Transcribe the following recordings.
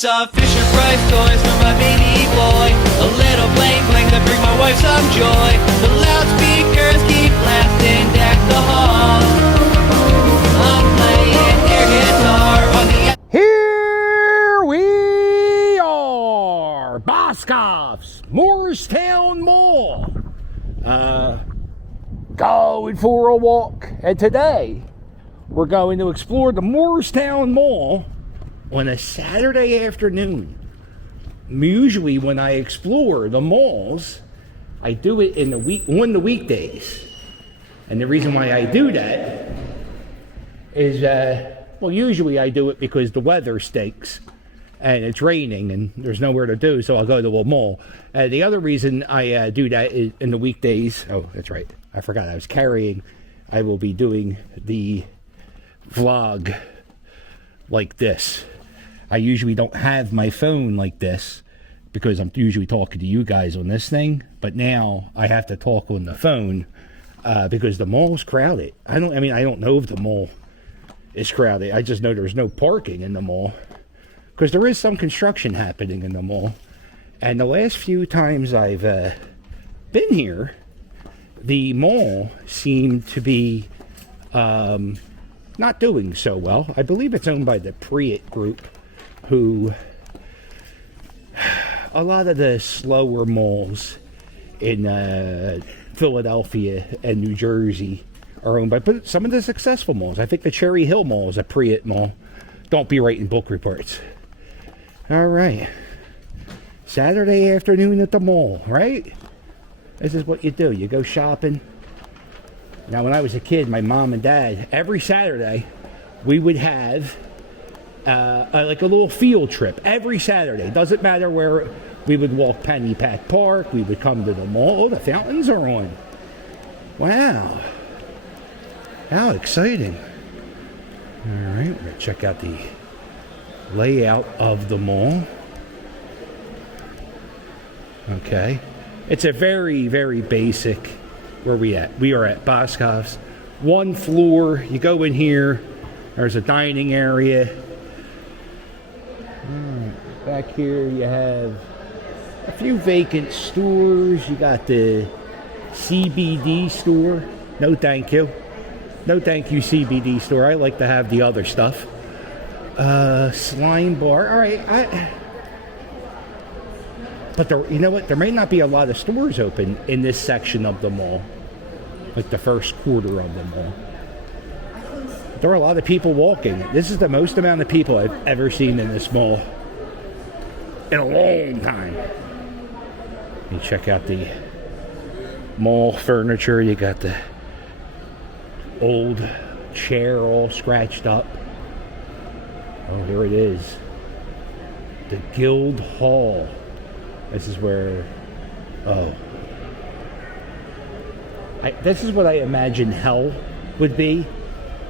some Fisher Price toys for my baby boy. A little bling bling to bring my wife some joy. The loudspeakers keep blasting deck the hall. I'm playing air guitar on the... Here we are, Boscov's Moorestown Mall. Going for a walk, and today we're going to explore the Moorestown Mall on a Saturday afternoon. Usually when I explore the malls, I do it in the week on the weekdays. And the reason why I do that is, well, usually I do it because the weather stinks and it's raining and there's nowhere to do, so I'll go to a mall. The other reason I do that is in the weekdays, oh, that's right, I forgot I will be doing the vlog like this. I usually don't have my phone like this because I'm usually talking to you guys on this thing, but now I have to talk on the phone because the mall's crowded. I don't know if the mall is crowded. I just know there's no parking in the mall because there is some construction happening in the mall. And the last few times I've been here, the mall seemed to be not doing so well. I believe it's owned by the Phila group, who a lot of the slower malls in Philadelphia and New Jersey are owned by, but some of the successful malls. I think the Cherry Hill Mall is a Phila mall. Don't be writing book reports. All right. Saturday afternoon at the mall, right? This is what you do. You go shopping. Now, when I was a kid, my mom and dad, every Saturday, we would have like a little field trip. Every Saturday. Doesn't matter where. We would walk Pennypack Park. We would come to the mall. Oh, the fountains are on. Wow. How exciting. All right, we're going to check out the layout of the mall. Okay. It's a very, very basic, where we at? We are at Boscov's. One floor, you go in here, there's a dining area. Back here you have a few vacant stores. You got the CBD store. No thank you. No thank you, CBD store. I like to have the other stuff. Slime bar. All right, but there, you know what? There may not be a lot of stores open in this section of the mall, like the first quarter of the mall. There are a lot of people walking. This is the most amount of people I've ever seen in this mall in a long time. You check out the mall furniture. You got the old chair all scratched up. Oh, here it is. The Guild Hall. This is where, this is what I imagine hell would be,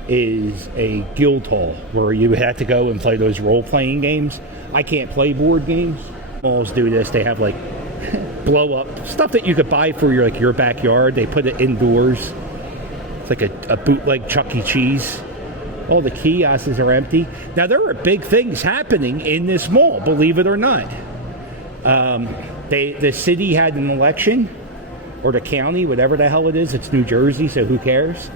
is a guild hall where you have to go and play those role-playing games. I can't play board games. Malls do this. They have like blow-up stuff that you could buy for your backyard. They put it indoors. It's like a bootleg Chuck E. Cheese. All the kiosks are empty. Now, there are big things happening in this mall, believe it or not. The city had an election, or the county, whatever the hell it is. It's New Jersey, so who cares?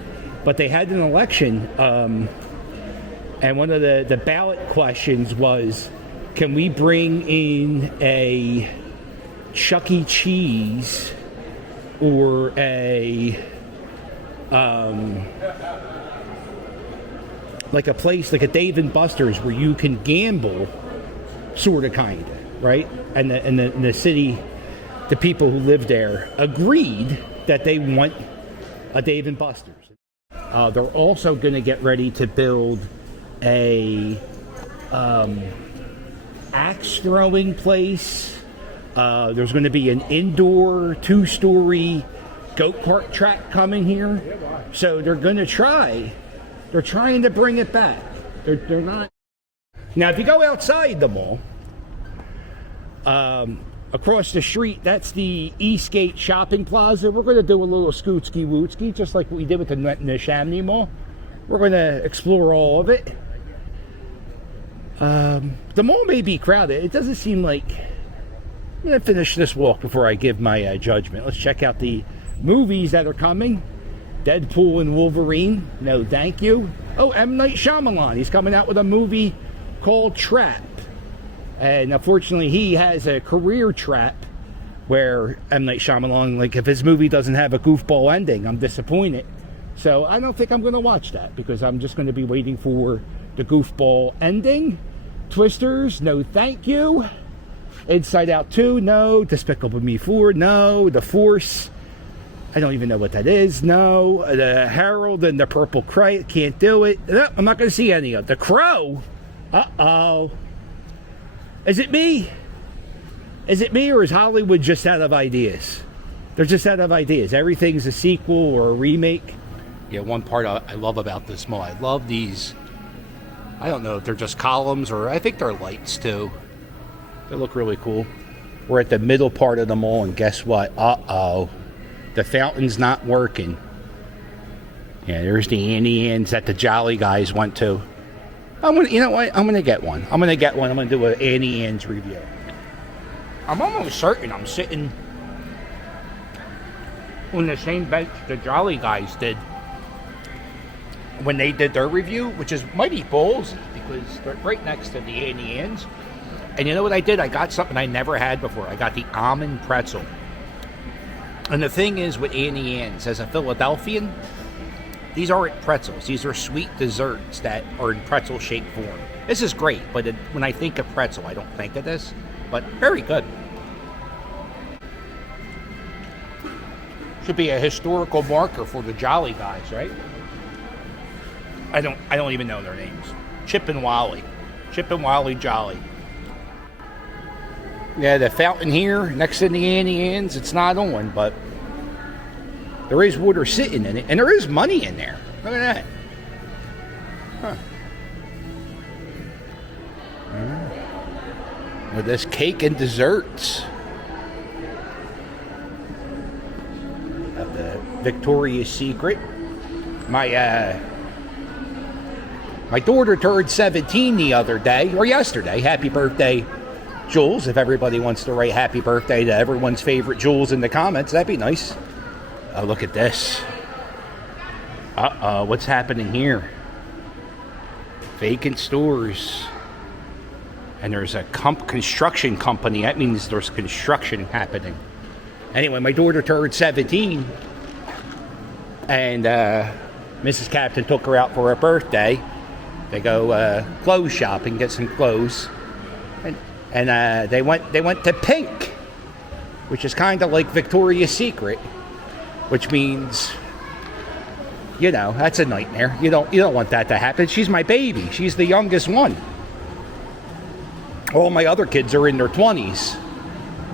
But they had an election, and one of the ballot questions was, can we bring in a Chuck E. Cheese or a like a place like a Dave & Buster's where you can gamble, sort of, kind of, right? And the city, the people who live there agreed that they want a Dave & Buster's. They're also going to get ready to build a axe throwing place. There's going to be an indoor 2-story go-kart track coming here. So they're going to try. They're trying to bring it back. They're not. Now, if you go outside the mall, across the street, that's the Eastgate shopping plaza. We're going to do a little scootski wootski, just like we did with the Neshaminy Mall. We're going to explore all of it. The mall may be crowded. It doesn't seem like... I'm going to finish this walk before I give my judgment. Let's check out the movies that are coming. Deadpool and Wolverine. No, thank you. Oh, M. Night Shyamalan. He's coming out with a movie called Trap. And unfortunately, he has a career trap where M. Night Shyamalan, like, if his movie doesn't have a goofball ending, I'm disappointed. So I don't think I'm going to watch that because I'm just going to be waiting for the goofball ending. Twisters, no thank you. Inside Out 2, no. Despicable Me 4, no. The Force, I don't even know what that is, no. The Harold and the Purple Cry, can't do it. No, I'm not going to see any of The Crow. Uh-oh. Is it me? Is it me, or is Hollywood just out of ideas? They're just out of ideas. Everything's a sequel or a remake. Yeah, one part I love about this mall, I love these, I don't know if they're just columns or I think they're lights too. They look really cool. We're at the middle part of the mall, and guess what? Uh-oh. The fountain's not working. Yeah, there's the Annie Ann's that the Jolly Guys went to. You know what? I'm going to get one. I'm going to do an Annie Ann's review. I'm almost certain I'm sitting on the same bench the Jolly Guys did when they did their review, which is mighty ballsy because they're right next to the Annie Ann's. And you know what I did? I got something I never had before. I got the almond pretzel. And the thing is with Annie Ann's, as a Philadelphian, these aren't pretzels. These are sweet desserts that are in pretzel-shaped form. This is great, but when I think of pretzel, I don't think of this. But very good. Should be a historical marker for the Jolly Guys, right? I don't even know their names. Chip and Wally. Chip and Wally Jolly. Yeah, the fountain here next to the Annie Ann's, it's not on, but there is water sitting in it, and there is money in there. Look at that. Huh. With this cake and desserts. Of the Victoria's Secret. My daughter turned 17 the other day, or yesterday. Happy birthday, Jules. If everybody wants to write happy birthday to everyone's favorite Jules in the comments, that'd be nice. Oh, look at this. Uh-oh, what's happening here? Vacant stores. And there's a construction company. That means there's construction happening. Anyway, my daughter turned 17. And Mrs. Captain took her out for her birthday. They go clothes shopping, get some clothes. And they went to Pink, which is kind of like Victoria's Secret, which means, you know, that's a nightmare. You don't want that to happen. She's my baby. She's the youngest one. All my other kids are in their 20s.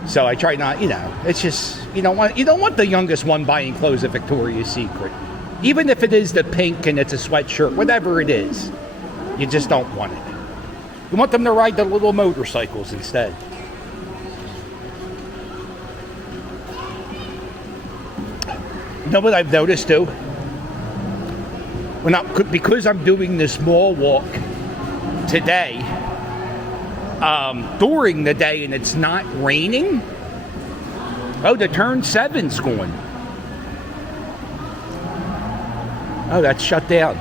So I try not, it's just, you don't want the youngest one buying clothes at Victoria's Secret. Even if it is the pink and it's a sweatshirt, whatever it is, you just don't want it. You want them to ride the little motorcycles instead. You know what I've noticed too? Because I'm doing this mall walk today, during the day and it's not raining. Oh, the turn 7's going. Oh, that's shut down.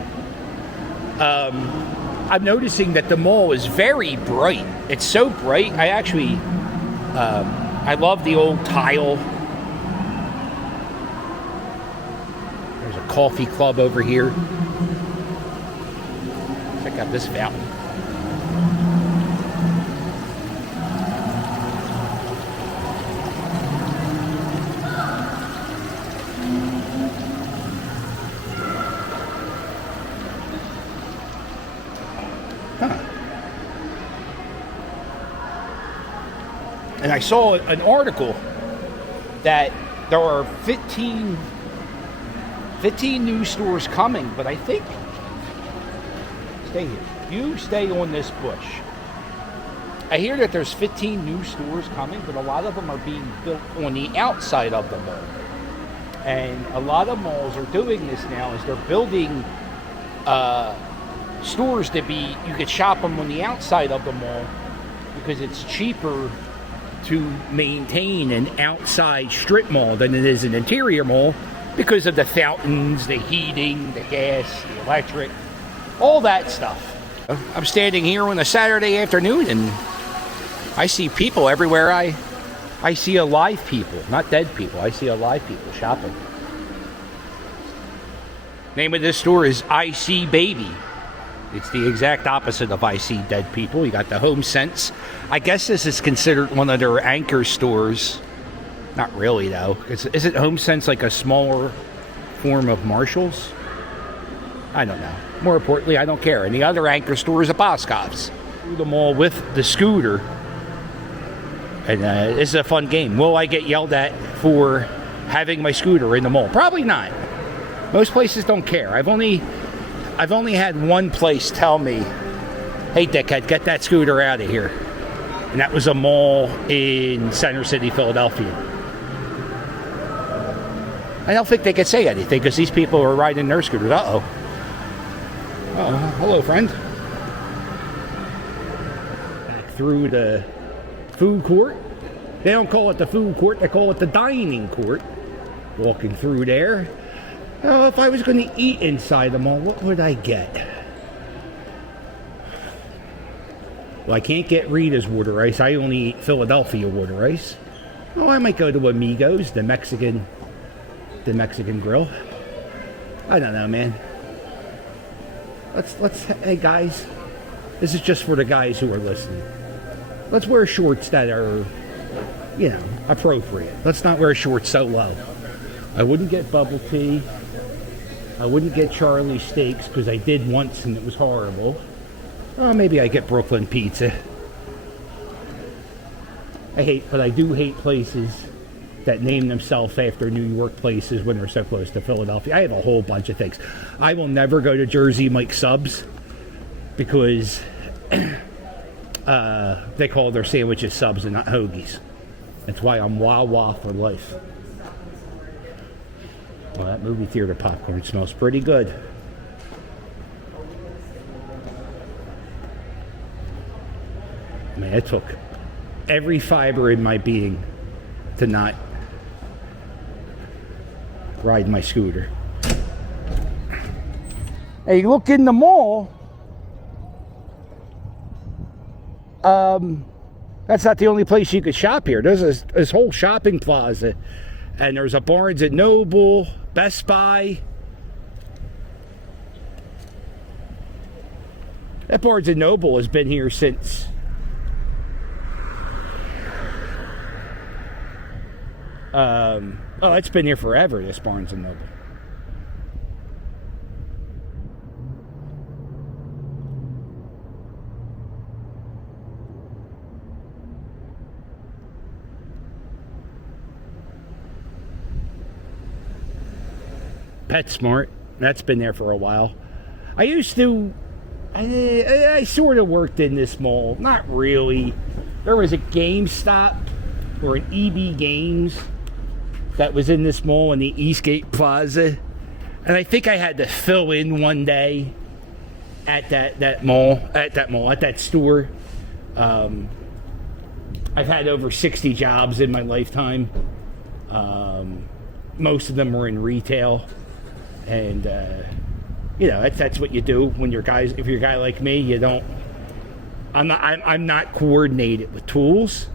I'm noticing that the mall is very bright. It's so bright. I love the old tile. There's a coffee club over here. Check out this fountain. And I saw an article that there are 15 new stores coming, but I think, stay here. You stay on this bush. I hear that there's 15 new stores coming, but a lot of them are being built on the outside of the mall. And a lot of malls are doing this now, is they're building stores to be, you could shop them on the outside of the mall because it's cheaper to maintain an outside strip mall than it is an interior mall because of the fountains, the heating, the gas, the electric, all that stuff. I'm standing here on a Saturday afternoon and I see people everywhere. I see alive people, not dead people. I see alive people shopping. Name of this store is I See Baby. It's the exact opposite of I See Dead People. You got the Home Sense. I guess this is considered one of their anchor stores. Not really, though. Isn't Home Sense like a smaller form of Marshall's? I don't know. More importantly, I don't care. And the other anchor store is a Boscov's. Through the mall with the scooter. And this is a fun game. Will I get yelled at for having my scooter in the mall? Probably not. Most places don't care. I've only had one place tell me, "Hey, dickhead, get that scooter out of here." And that was a mall in Center City, Philadelphia. I don't think they could say anything because these people are riding their scooters. Uh-oh. Hello, friend. Back through the food court. They don't call it the food court, they call it the dining court. Walking through there. Oh, if I was going to eat inside the mall, what would I get? Well, I can't get Rita's water ice. I only eat Philadelphia water ice. Oh, I might go to Amigos, the Mexican grill. I don't know, man. Let's hey guys, this is just for the guys who are listening. Let's wear shorts that are, appropriate. Let's not wear shorts so low. I wouldn't get bubble tea. I wouldn't get Charlie steaks because I did once and it was horrible. Oh, maybe I get Brooklyn pizza. But I do hate places that name themselves after New York places when they're so close to Philadelphia. I have a whole bunch of things. I will never go to Jersey Mike Subs because they call their sandwiches subs and not hoagies. That's why I'm Wawa for life. Well, that movie theater popcorn smells pretty good. Man, it took every fiber in my being to not ride my scooter. Hey, look in the mall. That's not the only place you could shop here. There's this whole shopping plaza. And there's a Barnes & Noble, Best Buy. That Barnes & Noble has been here since... it's been here forever, this Barnes & Noble. PetSmart, that's been there for a while. I sort of worked in this mall, not really. There was a GameStop or an EB Games that was in this mall in the Eastgate Plaza, and I think I had to fill in one day at that store. I've had over 60 jobs in my lifetime. Most of them were in retail. And that's what you do when you're guys. If you're a guy like me, you don't. I'm not coordinated with tools,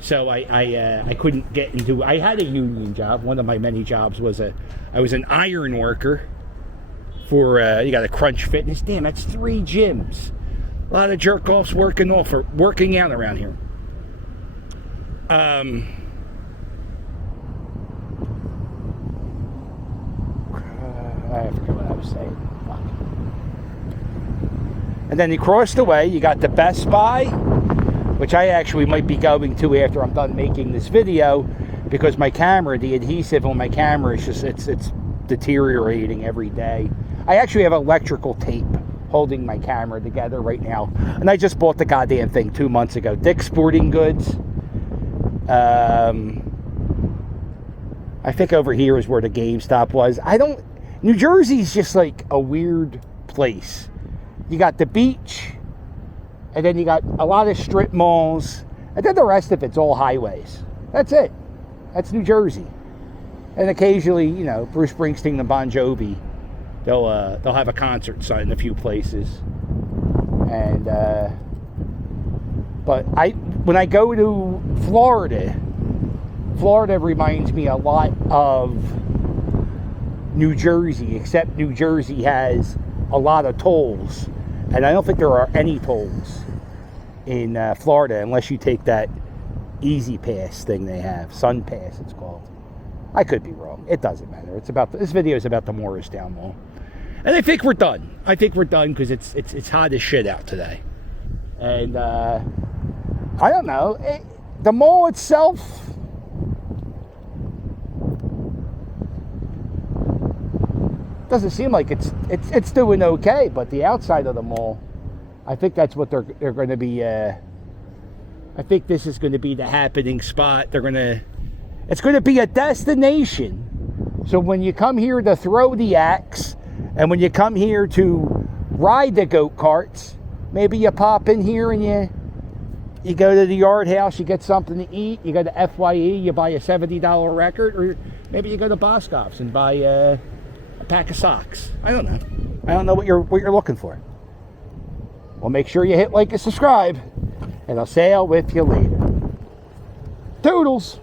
so I couldn't get into. I had a union job. One of my many jobs was I was an iron worker for you got a Crunch Fitness. Damn, that's 3 gyms. A lot of jerk offs working out around here. I forget what I was saying. Fuck. And then across the way, you got the Best Buy, which I actually might be going to after I'm done making this video, because my camera, the adhesive on my camera is just it's deteriorating every day. I actually have electrical tape holding my camera together right now, and I just bought the goddamn thing 2 months ago. Dick's Sporting Goods. I think over here is where the GameStop was. New Jersey's just like a weird place. you got the beach, and then you got a lot of strip malls, and then the rest of it's all highways. That's it. That's New Jersey. And occasionally, you know, Bruce Springsteen and Bon Jovi, they'll have a concert site in a few places. And but when I go to Florida reminds me a lot of New Jersey, except New Jersey has a lot of tolls, and I don't think there are any tolls in Florida unless you take that Easy Pass thing they have, Sun Pass it's called. I could be wrong. It doesn't matter. This video is about the Moorestown Mall, and I think we're done. I think we're done because it's hot as shit out today, and I don't know. The mall itself. Doesn't seem like it's doing okay, but the outside of the mall, I think that's what they're going to be. I think this is going to be the happening spot. It's going to be a destination. So when you come here to throw the axe, and when you come here to ride the goat carts, maybe you pop in here and you go to the yard house, you get something to eat. You go to FYE, you buy a $70 record, or maybe you go to Boscov's and buy a pack of socks. I don't know. I don't know what you're looking for. Well, make sure you hit like and subscribe, and I'll sail with you later. Toodles.